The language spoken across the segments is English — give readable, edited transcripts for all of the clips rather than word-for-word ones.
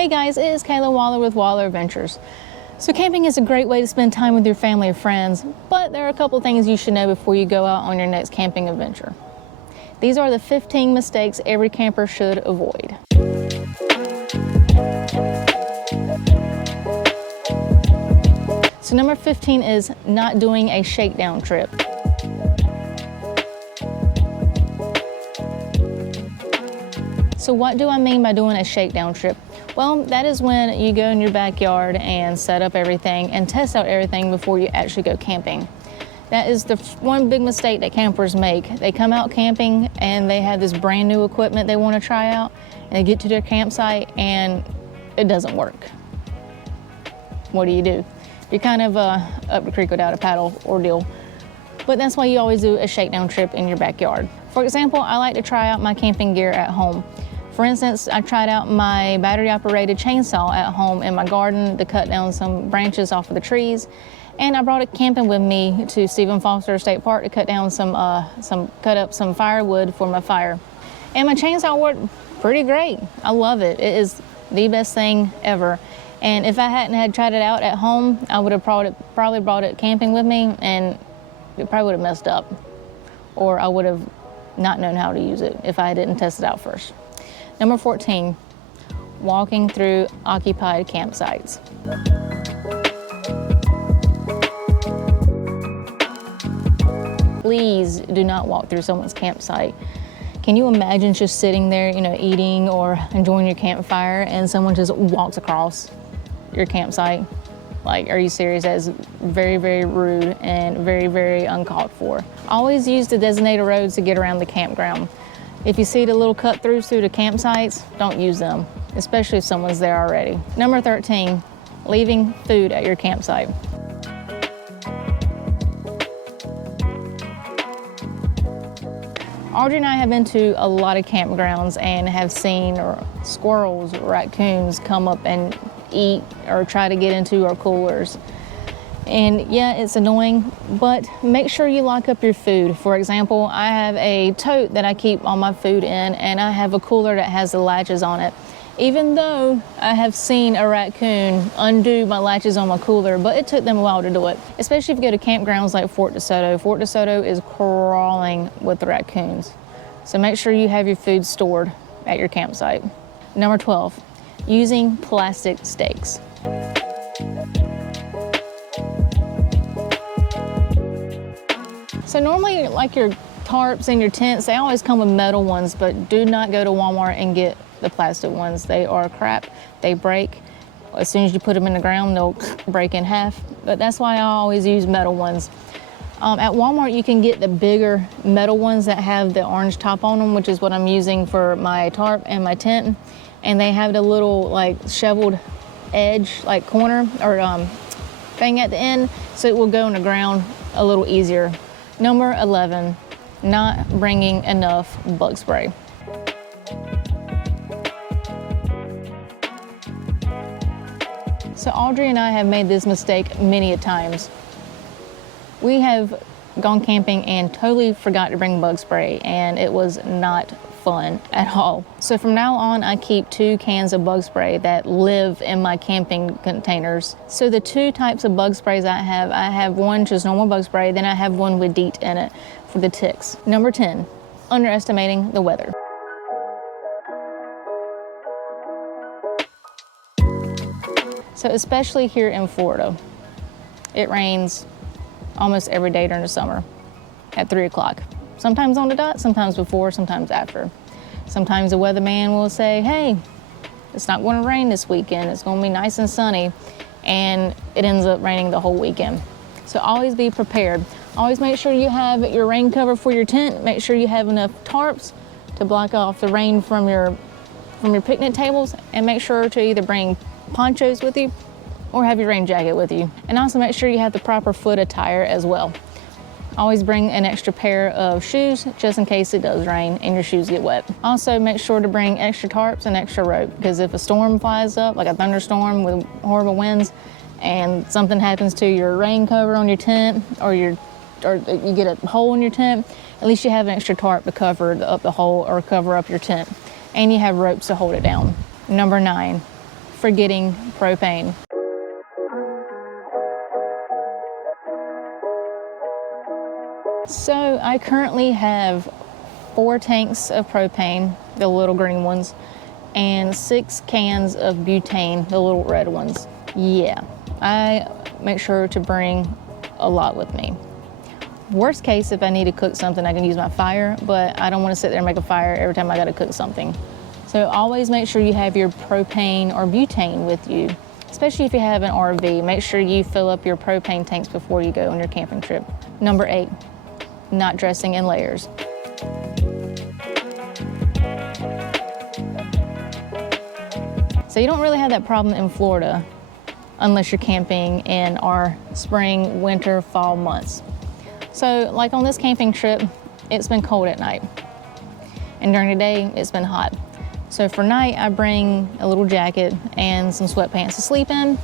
Hey guys, it is Kayla Waller with Waller Adventures. So camping is a great way to spend time with your family or friends, but there are a couple things you should know before you go out on your next camping adventure. These are the 15 mistakes every camper should avoid. So number 15 is not doing a shakedown trip. So what do I mean by doing a shakedown trip? Well, that is when you go in your backyard and set up everything and test out everything before you actually go camping. That is the one big mistake that campers make. They come out camping and they have this brand new equipment they want to try out, and they get to their campsite and it doesn't work. What do? You're kind of up the creek without a paddle ordeal. But that's why you always do a shakedown trip in your backyard. For example, I like to try out my camping gear at home. For instance, I tried out my battery-operated chainsaw at home in my garden to cut down some branches off of the trees, and I brought it camping with me to Stephen Foster State Park to cut down cut up some firewood for my fire. And my chainsaw worked pretty great. I love it. It is the best thing ever. And if I hadn't had tried it out at home, I would have probably brought it camping with me, and it probably would have messed up, or I would have not known how to use it if I didn't test it out first. Number 14, walking through occupied campsites. Please do not walk through someone's campsite. Can you imagine just sitting there, eating or enjoying your campfire, and someone just walks across your campsite? Like, are you serious? That is very, very rude and very, very uncalled for. Always use the designated roads to get around the campground. If you see the little cut-throughs through the campsites, don't use them, especially if someone's there already. Number 13, leaving food at your campsite. Audrey and I have been to a lot of campgrounds and have seen squirrels, raccoons come up and eat or try to get into our coolers. And yeah, it's annoying, but make sure you lock up your food. For example, I have a tote that I keep all my food in, and I have a cooler that has the latches on it. Even though I have seen a raccoon undo my latches on my cooler, but it took them a while to do it. Especially if you go to campgrounds like Fort DeSoto. Fort DeSoto is crawling with the raccoons. So make sure you have your food stored at your campsite. Number 12, using plastic stakes. So normally, like your tarps and your tents, they always come with metal ones, but do not go to Walmart and get the plastic ones. They are crap. They break. As soon as you put them in the ground, they'll break in half. But that's why I always use metal ones. At Walmart, you can get the bigger metal ones that have the orange top on them, which is what I'm using for my tarp and my tent. And they have the little shoveled edge, corner or thing at the end, so it will go in the ground a little easier. Number 11, not bringing enough bug spray. So Audrey and I have made this mistake many a times. We have gone camping and totally forgot to bring bug spray, and it was not fun at all. So from now on, I keep 2 cans of bug spray that live in my camping containers. So the 2 types of bug sprays I have one just normal bug spray, then I have one with DEET in it for the ticks. Number 10, underestimating the weather. So especially here in Florida, it rains almost every day during the summer at 3 o'clock. Sometimes on the dot, sometimes before, sometimes after. Sometimes the weatherman will say, hey, it's not going to rain this weekend. It's going to be nice and sunny. And it ends up raining the whole weekend. So always be prepared. Always make sure you have your rain cover for your tent. Make sure you have enough tarps to block off the rain from your picnic tables. And make sure to either bring ponchos with you or have your rain jacket with you. And also make sure you have the proper foot attire as well. Always bring an extra pair of shoes just in case it does rain and your shoes get wet. Also make sure to bring extra tarps and extra rope, because if a storm flies up, like a thunderstorm with horrible winds, and something happens to your rain cover on your tent, or you get a hole in your tent, at least you have an extra tarp to cover up the hole or cover up your tent, and you have ropes to hold it down. Number 9, forgetting propane. So I currently have 4 tanks of propane, the little green ones, and 6 cans of butane, the little red ones. Yeah, I make sure to bring a lot with me. Worst case, if I need to cook something, I can use my fire, but I don't want to sit there and make a fire every time I got to cook something. So always make sure you have your propane or butane with you, especially if you have an RV. Make sure you fill up your propane tanks before you go on your camping trip. Number 8, not dressing in layers. So you don't really have that problem in Florida unless you're camping in our spring, winter, fall months. So like on this camping trip, it's been cold at night. And during the day, it's been hot. So for night, I bring a little jacket and some sweatpants to sleep in.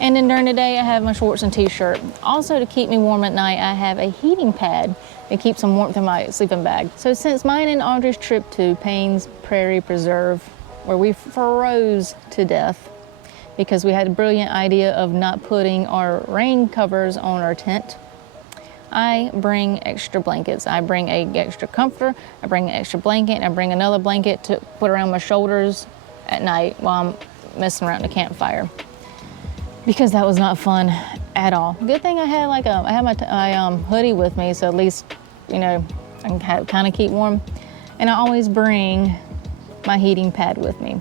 And then during the day, I have my shorts and t-shirt. Also to keep me warm at night, I have a heating pad that keeps some warmth in my sleeping bag. So since mine and Audrey's trip to Payne's Prairie Preserve, where we froze to death because we had a brilliant idea of not putting our rain covers on our tent, I bring extra blankets. I bring an extra comforter, I bring an extra blanket, and I bring another blanket to put around my shoulders at night while I'm messing around the campfire. Because that was not fun at all. Good thing I had my hoodie with me, so at least, you know, I can kind of keep warm. And I always bring my heating pad with me.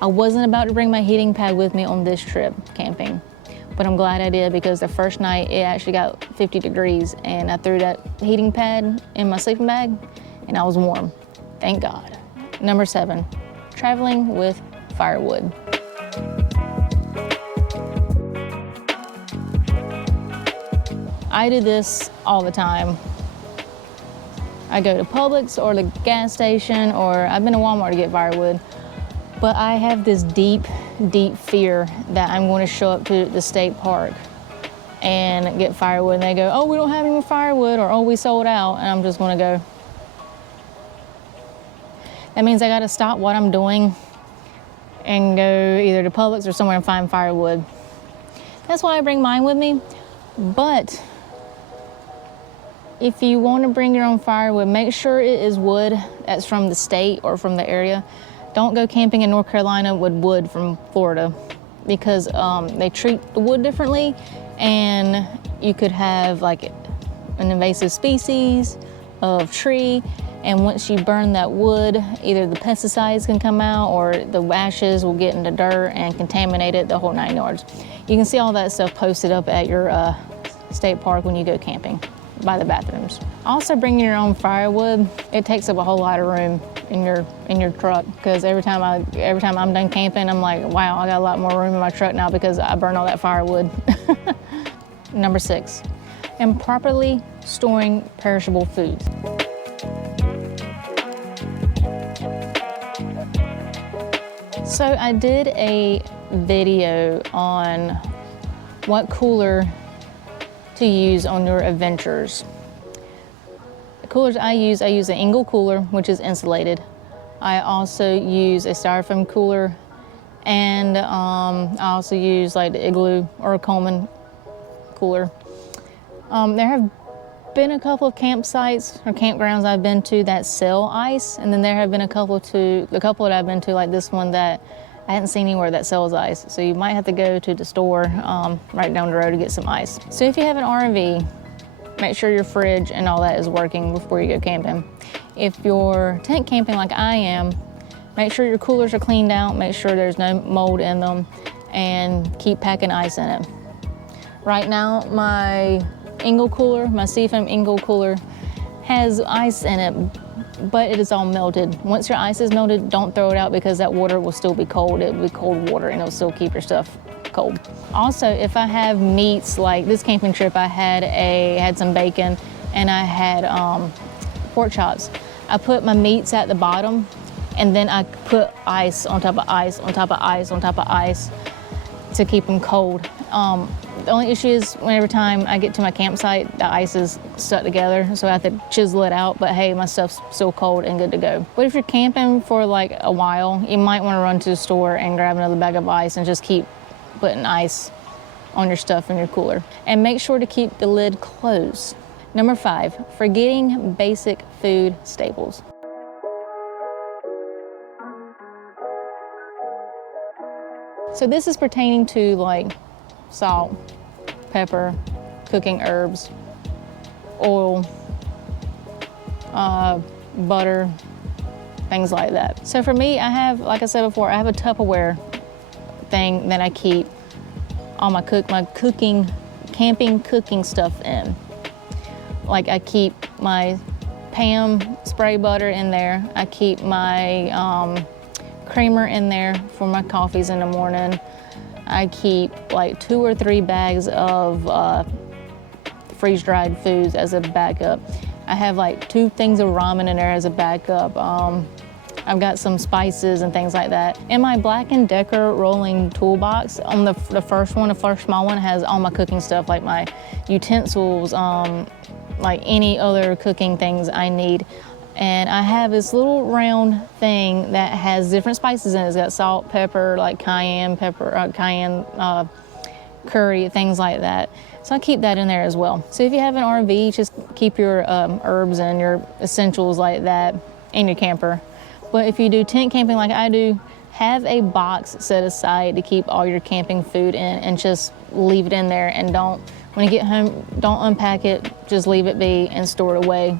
I wasn't about to bring my heating pad with me on this trip camping, but I'm glad I did because the first night it actually got 50 degrees and I threw that heating pad in my sleeping bag and I was warm. Thank God. Number 7, traveling with firewood. I do this all the time. I go to Publix or the gas station, or I've been to Walmart to get firewood, but I have this deep, deep fear that I'm going to show up to the state park and get firewood and they go, oh, we don't have any more firewood, or oh, we sold out, and I'm just going to go. That means I got to stop what I'm doing and go either to Publix or somewhere and find firewood. That's why I bring mine with me. But if you want to bring your own firewood, make sure it is wood that's from the state or from the area. Don't go camping in North Carolina with wood from Florida because they treat the wood differently, and you could have like an invasive species of tree, and once you burn that wood, either the pesticides can come out or the ashes will get into dirt and contaminate it, the whole 9 yards. You can see all that stuff posted up at your state park when you go camping by the bathrooms. Also bring your own firewood. It takes up a whole lot of room in your truck, because every time I'm done camping, I'm like, wow, I got a lot more room in my truck now because I burned all that firewood. Number 6, improperly storing perishable foods. So I did a video on what cooler to use on your adventures. The coolers I use an Engel cooler, which is insulated. I also use a styrofoam cooler, and I also use like the Igloo or a Coleman cooler. There have been a couple of campsites or campgrounds I've been to that sell ice, and then there have been a couple that I've been to, like this one, that I hadn't seen anywhere that sells ice. So you might have to go to the store right down the road to get some ice. So if you have an RV, make sure your fridge and all that is working before you go camping. If you're tent camping like I am, make sure your coolers are cleaned out, make sure there's no mold in them, and keep packing ice in it. Right now, my Engel cooler, my Seafoam Engel cooler, has ice in it, but it is all melted. Once your ice is melted, don't throw it out because that water will still be cold. It will be cold water and it'll still keep your stuff cold. Also, if I have meats, like this camping trip, I had some bacon and I had pork chops. I put my meats at the bottom, and then I put ice on top of ice on top of ice on top of ice to keep them cold. The only issue is every time I get to my campsite, the ice is stuck together, so I have to chisel it out, but hey, my stuff's still cold and good to go. But if you're camping for like a while, you might want to run to the store and grab another bag of ice and just keep putting ice on your stuff in your cooler. And make sure to keep the lid closed. Number 5, forgetting basic food staples. So this is pertaining to like salt, pepper, cooking herbs, oil, butter, things like that. So for me, I have, like I said before, I have a Tupperware thing that I keep all my camping cooking stuff in. Like I keep my Pam spray butter in there. I keep my creamer in there for my coffees in the morning. I keep like 2 or 3 bags of freeze-dried foods as a backup. I have like 2 things of ramen in there as a backup. I've got some spices and things like that. In my Black & Decker rolling toolbox, on the first one, the first small one, has all my cooking stuff, like my utensils, like any other cooking things I need. And I have this little round thing that has different spices in it. It's got salt, pepper, like cayenne pepper, curry, things like that. So I keep that in there as well. So if you have an RV, just keep your herbs and your essentials like that in your camper. But if you do tent camping like I do, have a box set aside to keep all your camping food in and just leave it in there. And when you get home, don't unpack it, just leave it be and store it away.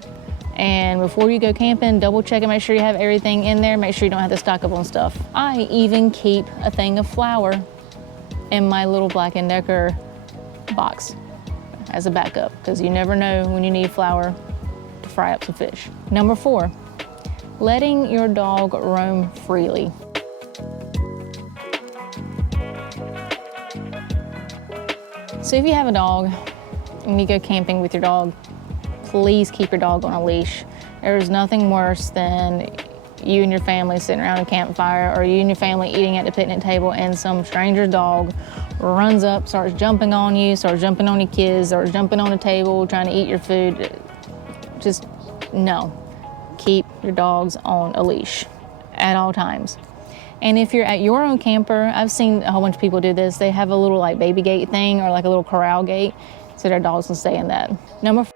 And before you go camping, double check and make sure you have everything in there. Make sure you don't have to stock up on stuff. I even keep a thing of flour in my little Black & Decker box as a backup, because you never know when you need flour to fry up some fish. Number 4, letting your dog roam freely. So if you have a dog and you go camping with your dog, please keep your dog on a leash. There's nothing worse than you and your family sitting around a campfire, or you and your family eating at the picnic table, and some stranger's dog runs up, starts jumping on you, starts jumping on your kids, starts jumping on the table, trying to eat your food. Just no. Keep your dogs on a leash at all times. And if you're at your own camper, I've seen a whole bunch of people do this. They have a little like baby gate thing, or like a little corral gate, so their dogs can stay in that. Number 4,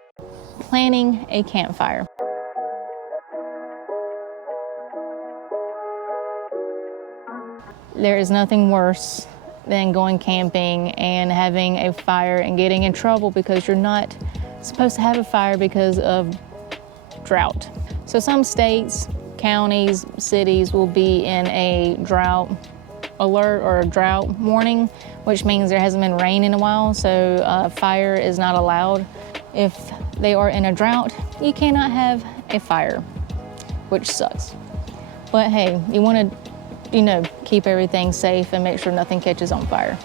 planning a campfire. There is nothing worse than going camping and having a fire and getting in trouble because you're not supposed to have a fire because of drought. So some states, counties, cities will be in a drought alert or a drought warning, which means there hasn't been rain in a while, so fire is not allowed. If they are in a drought, you cannot have a fire, which sucks. But hey, you want to, keep everything safe and make sure nothing catches on fire.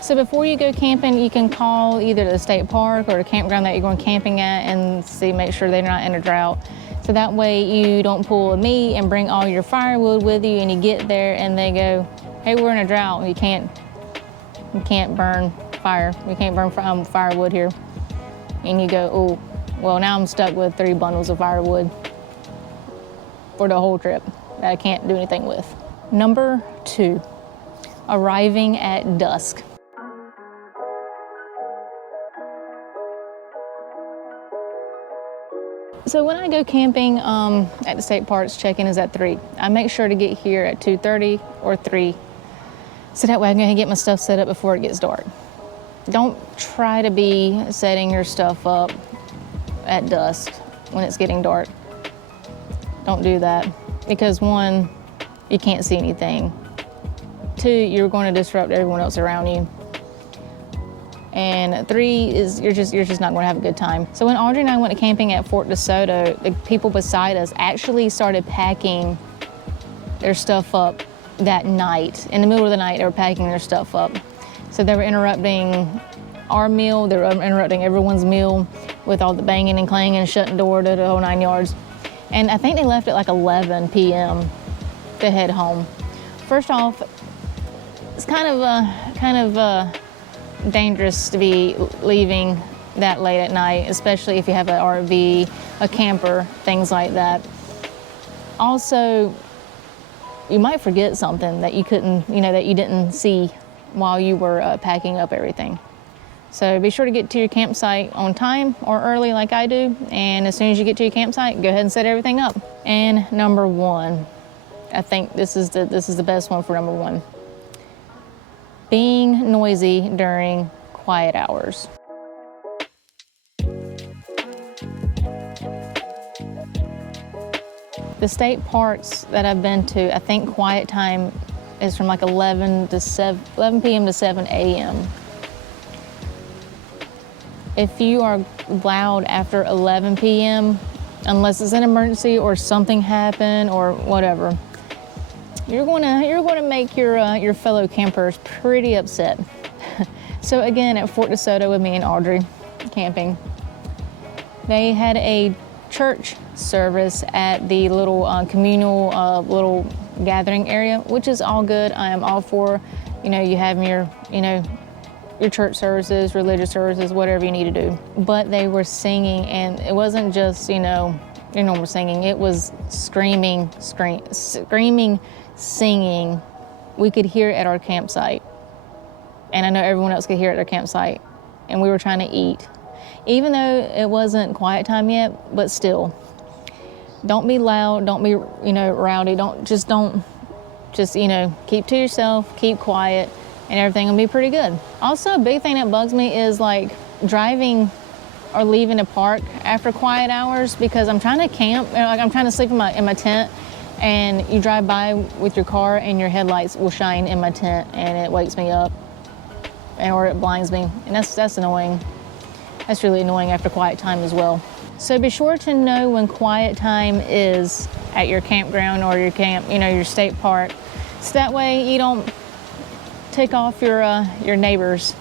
So before you go camping, you can call either the state park or the campground that you're going camping at and make sure they're not in a drought. So that way you don't pull a me and bring all your firewood with you, and you get there and they go, hey, we're in a drought. You can't burn fire. We can't burn firewood here. And you go, oh, well, now I'm stuck with 3 bundles of firewood for the whole trip that I can't do anything with. Number 2, arriving at dusk. So when I go camping at the state parks, check-in is at 3. I make sure to get here at 2:30 or 3, so that way I'm gonna get my stuff set up before it gets dark. Don't try to be setting your stuff up at dusk when it's getting dark. Don't do that, because 1, you can't see anything. 2, you're going to disrupt everyone else around you. And 3 is you're just not going to have a good time. So when Audrey and I went camping at Fort DeSoto, the people beside us actually started packing their stuff up that night. In the middle of the night, they were packing their stuff up. So they were interrupting our meal, they were interrupting everyone's meal with all the banging and clanging and shutting the door to the whole 9 yards. And I think they left at like 11 p.m. to head home. First off, it's kind of dangerous to be leaving that late at night, especially if you have an RV, a camper, things like that. Also, you might forget something that you couldn't, that you didn't see while you were packing up everything. So be sure to get to your campsite on time or early like I do, and as soon as you get to your campsite, go ahead and set everything up. And number one, I think this is the best one for number one. Being noisy during quiet hours. The state parks that I've been to, I think quiet time is from like 11 p.m. to 7 a.m. If you are loud after 11 p.m., unless it's an emergency or something happened or whatever, you're going to make your fellow campers pretty upset. So again, at Fort DeSoto with me and Audrey camping, they had a church service at the little communal little gathering area, which is all good. I am all for, you have your church services, religious services, whatever you need to do. But they were singing, and it wasn't just, your normal singing. It was screaming, singing. We could hear it at our campsite. And I know everyone else could hear it at their campsite. And we were trying to eat. Even though it wasn't quiet time yet, but still. Don't be loud, don't be, rowdy. Just keep to yourself, keep quiet, and everything will be pretty good. Also, a big thing that bugs me is like driving or leaving a park after quiet hours, because I'm trying to camp, I'm trying to sleep in my tent, and you drive by with your car and your headlights will shine in my tent, and it wakes me up, or it blinds me, and that's annoying. That's really annoying after quiet time as well. So be sure to know when quiet time is at your campground or your your state park, so that way you don't tick off your neighbors.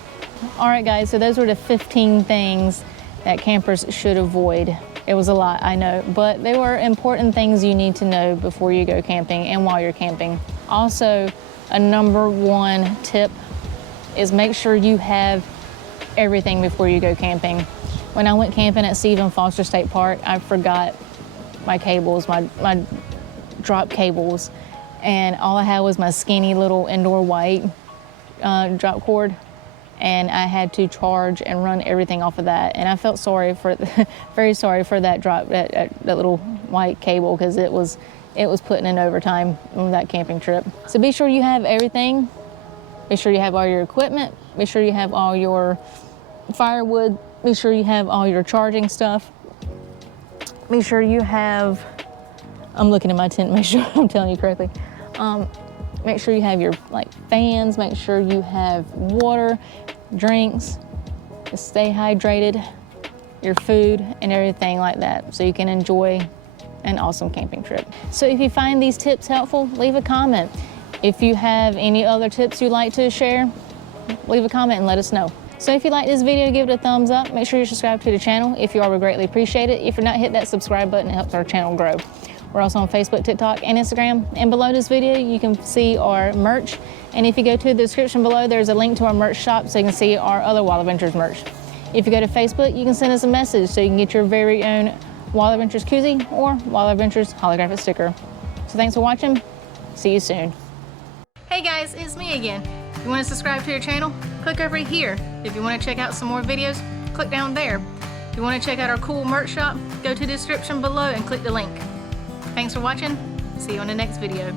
All right, guys, so those were the 15 things that campers should avoid. It was a lot, I know, but they were important things you need to know before you go camping and while you're camping. Also, a number one tip is make sure you have everything before you go camping. When I went camping at Stephen Foster State Park, I forgot my cables, my drop cables, and all I had was my skinny little indoor white drop cord, and I had to charge and run everything off of that. And I felt very sorry for that little white cable, because it was putting in overtime on that camping trip. So be sure you have everything. Be sure you have all your equipment. Be sure you have all your firewood. Be sure you have all your charging stuff. Be sure you have, I'm looking at my tent, make sure I'm telling you correctly. Make sure you have your fans. Make sure you have water, drinks, to stay hydrated, your food, and everything like that, so you can enjoy an awesome camping trip. So if you find these tips helpful, leave a comment. If you have any other tips you'd like to share, leave a comment and let us know. So if you like this video, give it a thumbs up. Make sure you subscribe to the channel. If you are, we greatly appreciate it. If you're not, hit that subscribe button. It helps our channel grow. We're also on Facebook, TikTok, and Instagram. And below this video, you can see our merch. And if you go to the description below, there's a link to our merch shop, so you can see our other Wild Adventures merch. If you go to Facebook, you can send us a message so you can get your very own Wild Adventures koozie or Wild Adventures holographic sticker. So thanks for watching. See you soon. Hey guys, it's me again. If you want to subscribe to your channel, click over here. If you want to check out some more videos, click down there. If you want to check out our cool merch shop, go to the description below and click the link. Thanks for watching. See you on the next video.